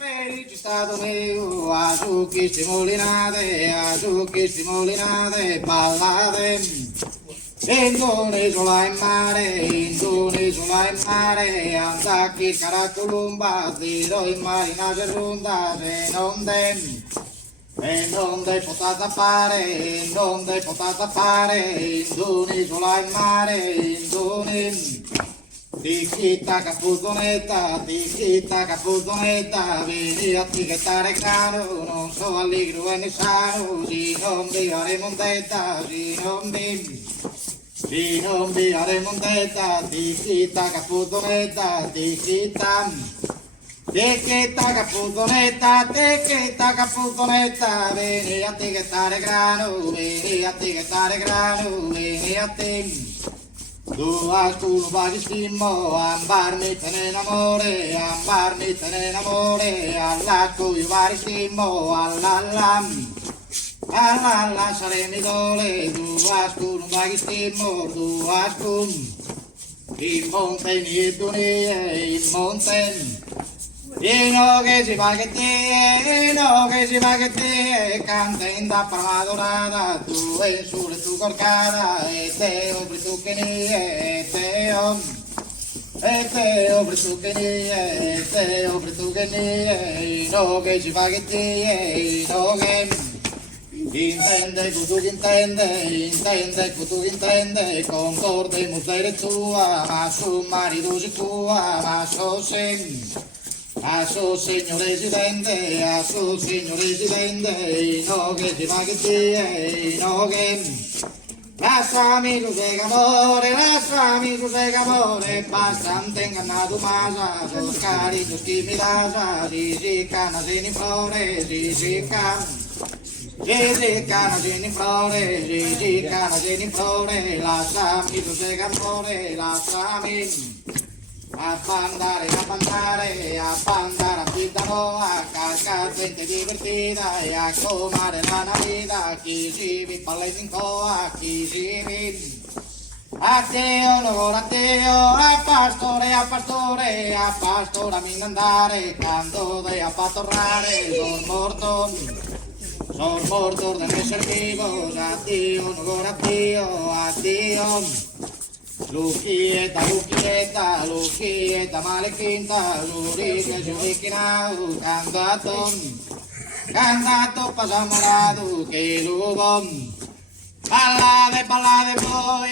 felice stato mio, azucchi stimolinate, ballate. Indonesia in mare, andacchi caracolumba, tiro in marina cerrunda, e non dei potata fare, Indonesia in mare, Tichita caputonetta, vieni a etichettare grano, non so allegro e ne sano, si non di aremontetta, si non di aremontetta, tichita caputonetta, tichita caputonetta, vieni a etichettare grano, vieni a te. Tu has tu bagistimo, ambar mi te enamore, alla cui baristimo, alla saremi dole, tu has tu bagistimo, tu has tu in monte in monte. No che si va che te, canta in da parma dorata, tu e sulle tu corcada, e te obri tu che ni, e te obri tu che ni, no che si va che te, no che intende, tu intende, concorde musere tua, ma su marito si tua, ma so sen. A su signor residente, no che ti va che ti, no che lasciami tu sei amore, bastante ingannato masa, sos cariños que me das, si cana sin flores, si cana sin flores, lasciami tu sei amore, lasciami. A pandare, a pidano, a cascar gente divertida, e a comare la Navidad, chi si vi palestinco, a chi si vi. A Dio, no a Dio, a pastore, a mi andare, quando de a patorrare, son mortos de me ser vivos, a Dio, no a Dio. Luquieta, malequinta, lurique, juiquinau, candato, pasamorado, que lubom. Ballade, boy,